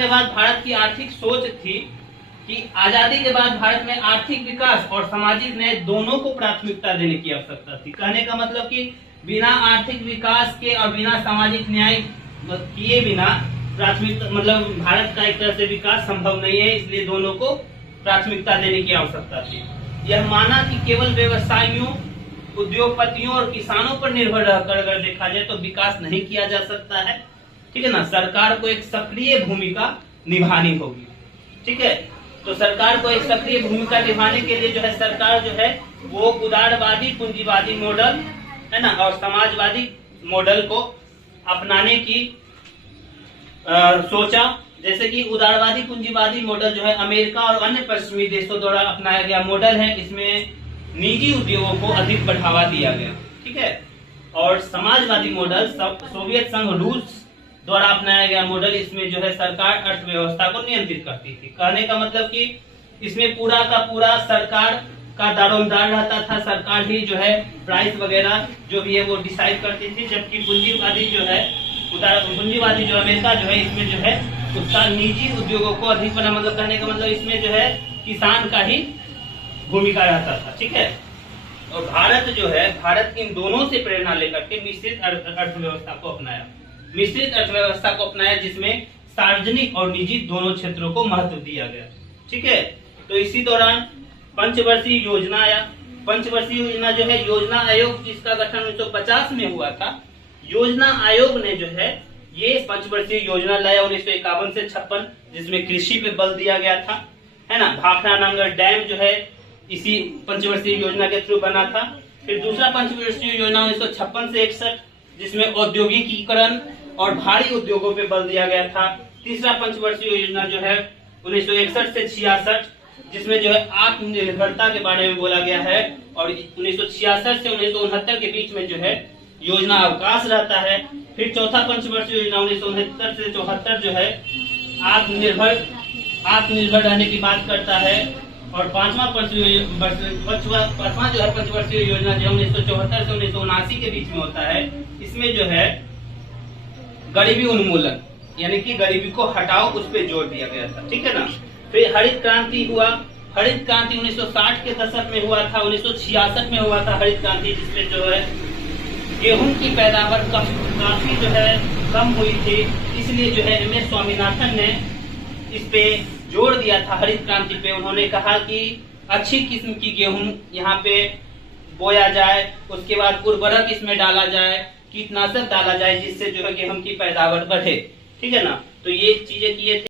के बाद भारत की आर्थिक सोच थी कि आजादी के बाद भारत में आर्थिक विकास और सामाजिक न्याय दोनों को प्राथमिकता देने की आवश्यकता थी। कहने का मतलब कि बिना आर्थिक विकास के और बिना सामाजिक न्याय किए बिना प्राथमिकता मतलब भारत का एक तरह से विकास संभव नहीं है, इसलिए दोनों को प्राथमिकता देने की आवश्यकता थी। यह माना कि केवल व्यवसायियों, उद्योगपतियों और किसानों पर निर्भर रहकर अगर देखा जाए तो विकास नहीं किया जा सकता है। ठीक है ना, सरकार को एक सक्रिय भूमिका निभानी होगी। ठीक है, तो सरकार को एक सक्रिय भूमिका निभाने के लिए जो है सरकार जो है वो उदारवादी पूंजीवादी मॉडल है ना और समाजवादी मॉडल को अपनाने की सोचा। जैसे कि उदारवादी पूंजीवादी मॉडल जो है अमेरिका और अन्य पश्चिमी देशों द्वारा अपनाया गया मॉडल है। इसमें निजी उद्योगों को अधिक बढ़ावा दिया गया। ठीक है, और समाजवादी मॉडल सोवियत संघ रूस द्वारा अपनाया गया मॉडल, इसमें जो है सरकार अर्थव्यवस्था को नियंत्रित करती थी। कहने का मतलब कि इसमें पूरा का पूरा सरकार का दारोमदार रहता था, सरकार ही जो है प्राइस वगैरह जो भी है वो डिसाइड करती थी। जबकि पूंजीवादी जो है पूंजीवादी जो अमेरिका जो है इसमें जो है उसका निजी उद्योगों को अधिक बना, मतलब कहने का मतलब इसमें जो है किसान का ही भूमिका रहता था। ठीक है, और भारत जो है भारत इन दोनों से प्रेरणा लेकर के मिश्रित अर्थव्यवस्था को अपनाया। मिश्रित अर्थव्यवस्था को अपनाया जिसमें सार्वजनिक और निजी दोनों क्षेत्रों को महत्व दिया गया। ठीक है, तो इसी दौरान पंचवर्षीय योजना आया। पंचवर्षीय योजना जो है योजना आयोग जिसका गठन 1950 में हुआ था, योजना आयोग ने जो है ये पंचवर्षीय योजना लाया 1951 से 56, जिसमें कृषि पे बल दिया गया था, है ना। भाखड़ा नंगर डैम जो है इसी पंचवर्षीय योजना के थ्रू बना था। फिर दूसरा पंचवर्षीय योजना 1956 से 61, जिसमें औद्योगिकीकरण और भारी उद्योगों पे बल दिया गया था। तीसरा पंचवर्षीय योजना जो है 1961 से 66, जिसमें जो है आत्मनिर्भरता के बारे में बोला गया है। और 1966 से 1969 के बीच में जो है योजना अवकाश रहता है। फिर चौथा पंचवर्षीय योजना 1969 से 74 जो है आत्मनिर्भर रहने की बात करता है। और पांचवा जो है पंचवर्षीय योजना जो 1974 से 1979 के बीच में होता है, इसमें जो है गरीबी उन्मूलन यानी कि गरीबी को हटाओ उस पर जोर दिया गया था। ठीक है ना। फिर हरित क्रांति हुआ। हरित क्रांति 1960 के दशक में हुआ था, 1966 में हुआ था हरित क्रांति, जिसमें जो है गेहूं की पैदावार काफी जो है कम हुई थी। इसलिए जो है एम.एस. स्वामीनाथन ने इस पे जोर दिया था हरित क्रांति पे। उन्होंने कहा कि अच्छी किस्म की गेहूं यहाँ पे बोया जाए, उसके बाद उर्वरक इसमें डाला जाए, कीटनाशक डाला जाए, जिससे जो है गेहूं की पैदावार बढ़े। ठीक है ना, तो ये चीजें किए थे।